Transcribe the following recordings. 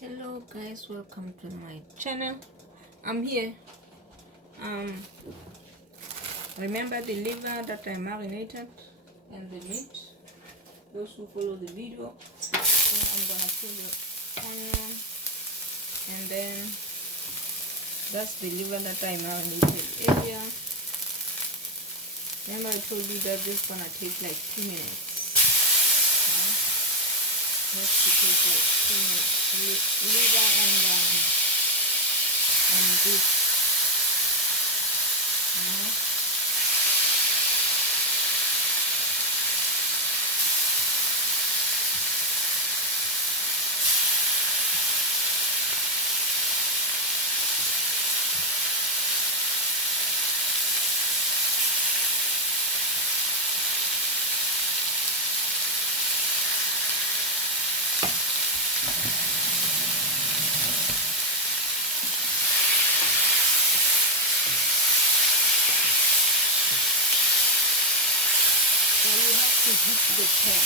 Hello guys, welcome to my channel. I'm here. Remember the liver that I marinated and the meat. Those who follow the video, I'm gonna put the onion, and then that's the liver that I marinated earlier. Remember I told you that this is gonna take like 2 minutes. Just to take like 2 minutes. Liver and this. So you have to heat the pan.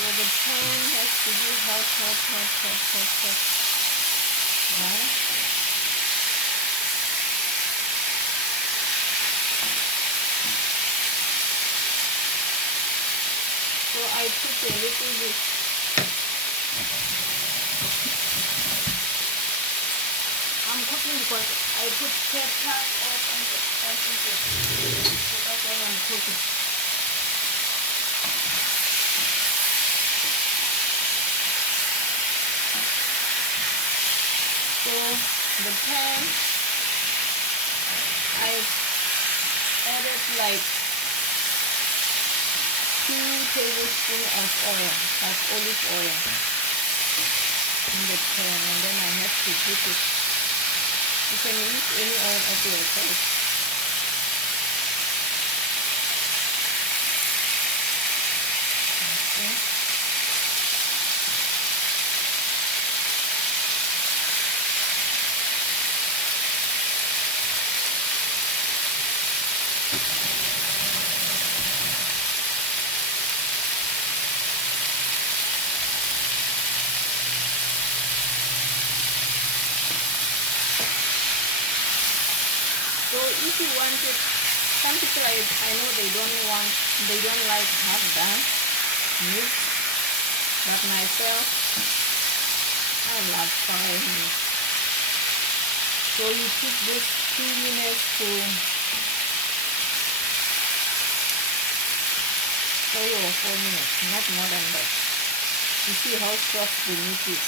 So the pan has to be hot. Right? So I put a little bit. I'm cooking because I put pepper off and everything. So that's why I'm cooking. So the pan, I added like 2 tablespoons of oil, of olive oil in the pan, and then I have to heat it. You can use any oil at your choice. Okay. So if you want it, some people I know they don't like half done meat, but myself, I love frying meat. So you keep this 2 minutes to 3 or 4 minutes, not more than that. You see how soft the meat is.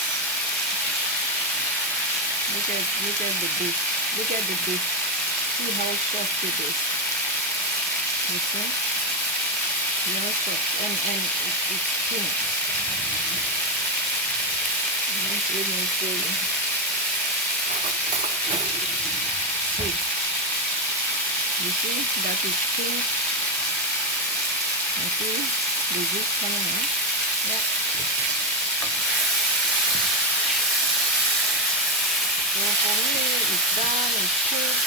Look at the beef. Look at the beef. See how soft it is. You see? Very soft. And it's pink. Let me show you. See? You see? That is pink. You see? The juice coming in. Yeah. So for me, it's done. It's cooked.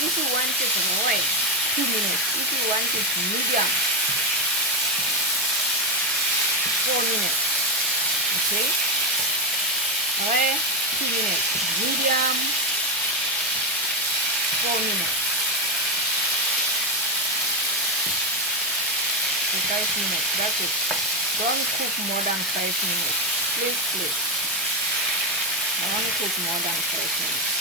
If you want it raw, 2 minutes. If you want it medium, 4 minutes. Okay? Raw, 2 minutes. Medium, 4 minutes. for 5 minutes. That's it. Don't cook more than 5 minutes. Please, please. Don't cook more than 5 minutes.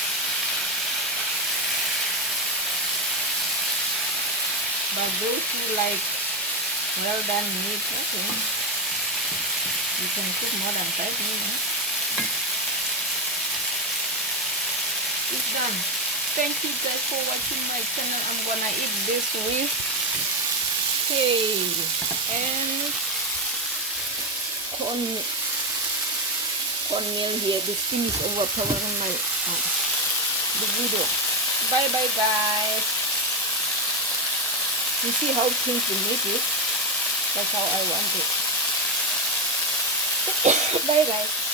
But those who like well done meat, okay, you can cook more than 5 minutes. It's done. Thank you guys for watching my channel. I'm gonna eat this with kale and cornmeal here. The steam is overpowering my the video. Bye bye guys. You see how pink the meat is? That's how I want it. Bye guys.